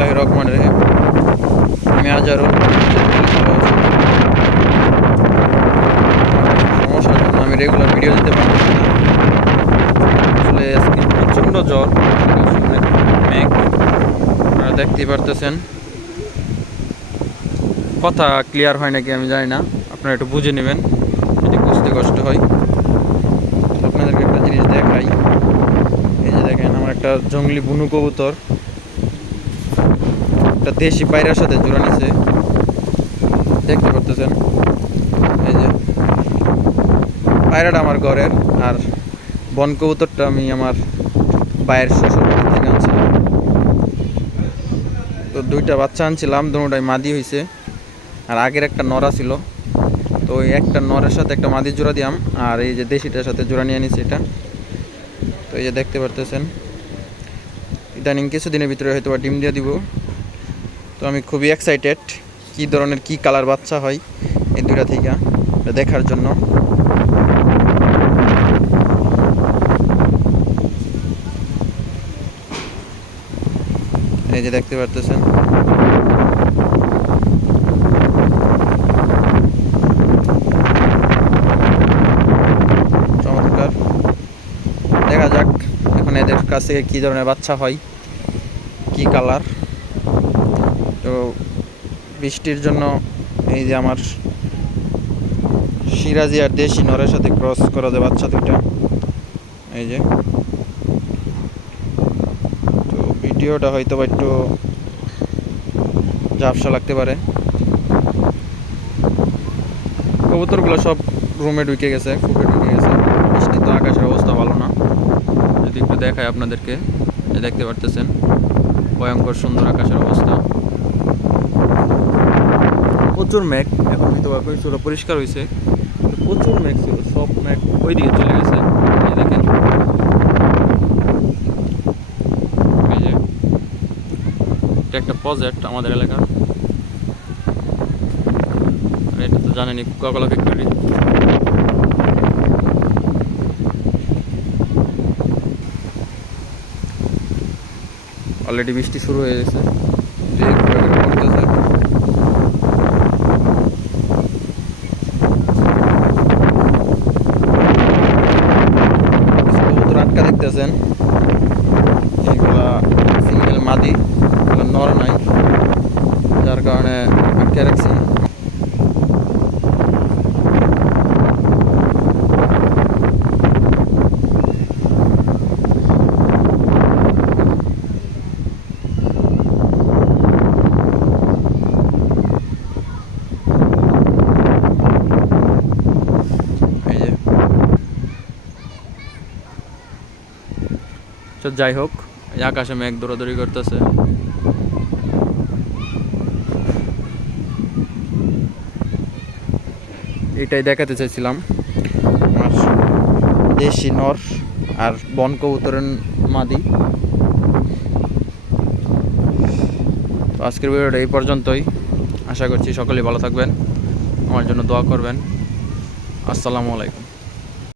বিসমিল্লাহির রহমানির রহিম। আমি আজারুল। সমস্যার জন্য আমি রেগুলার ভিডিও দিতে পারছি না। আসলে আজকে প্রচণ্ড জ্বর, মেঘ আপনারা দেখতেই পারতেছেন। কথা ক্লিয়ার হয় নাকি আমি জানি না, আপনারা একটু বুঝে নেবেন যদি বুঝতে কষ্ট হয়। আপনাদেরকে একটা জিনিস দেখাই, এই যে দেখেন আমার একটা জঙ্গলি বুনু কবুতর একটা দেশি পায়রার সাথে জোড়া নিছে, দেখতে পারতেছেন। এই যে পায়রাটা আমার ঘরের, আর বন কবুতরটা আমি আমার বাইরের শ্বশুর বাড়ি থেকে আনছিলাম। তো দুইটা বাচ্চা আনছিলাম, দুটোটাই মাদি হয়েছে, আর আগের একটা নরা ছিল। তো ওই একটা নরের সাথে একটা মাদি জোড়া দিলাম, আর এই যে দেশিটার সাথে জোড়া নিয়ে নিছি এটা। তো এই যে দেখতে পারতেছেন, ইদানিং কিছুদিনের ভিতরে হয়তো ডিম দিয়ে দিব। তো আমি খুবই এক্সাইটেড কী ধরনের কী কালার বাচ্চা হয় এই দুইটা থেকে দেখার জন্য। এই যে দেখতে পারতেছেন, চমৎকার। দেখা যাক এখন এদের কাছ থেকে কী ধরনের বাচ্চা হয়, কি কালার। তো বৃষ্টির জন্য এই যে আমার সিরাজি আর দেশি নরের সাথে ক্রস করা যায় বাচ্চা দুইটা, এই যে। তো ভিডিওটা হয়তো বা একটু ঝাপসা লাগতে পারে। কবুতরগুলো সব রুমে ঢুকে গেছে, কূপে ঢুকে গেছে। বৃষ্টি তো, আকাশের অবস্থা ভালো না। যদি একটু দেখায় আপনাদেরকে, দেখতে পারতেছেন ভয়ঙ্কর সুন্দর আকাশের অবস্থা। প্রচুর মেঘ, এখন হয়তো কিছুটা পরিষ্কার হয়েছে। প্রচুর মেঘ ছিল, সব মেঘ ওই দিকে চলে গেছে। এই দেখেন, এই যে এটা একটা প্রজেক্ট আমাদের এলাকার, আর এটা তো জানেনই কোকাকোলা ফ্যাক্টরি। অলরেডি বৃষ্টি শুরু হয়ে গেছে, পড়তেছে। কবুতর আটকা দেখতেছেন, এগুলা সিঙ্গেল মাদি, এগুলো নর নাই, যার কারণে আটকে রাখছি। তো যাই হোক, আকাশে মেঘ দৌড়াদৌড়ি করতেছে। এটাই দেখাতে চাইছিলাম, আমার দেশি নর আর বন কবুতরের মাদি। তো আজকের ভিডিওটা এই পর্যন্তই। আশা করছি সকলেই ভালো থাকবেন, আমার জন্য দোয়া করবেন। আসসালামু আলাইকুম।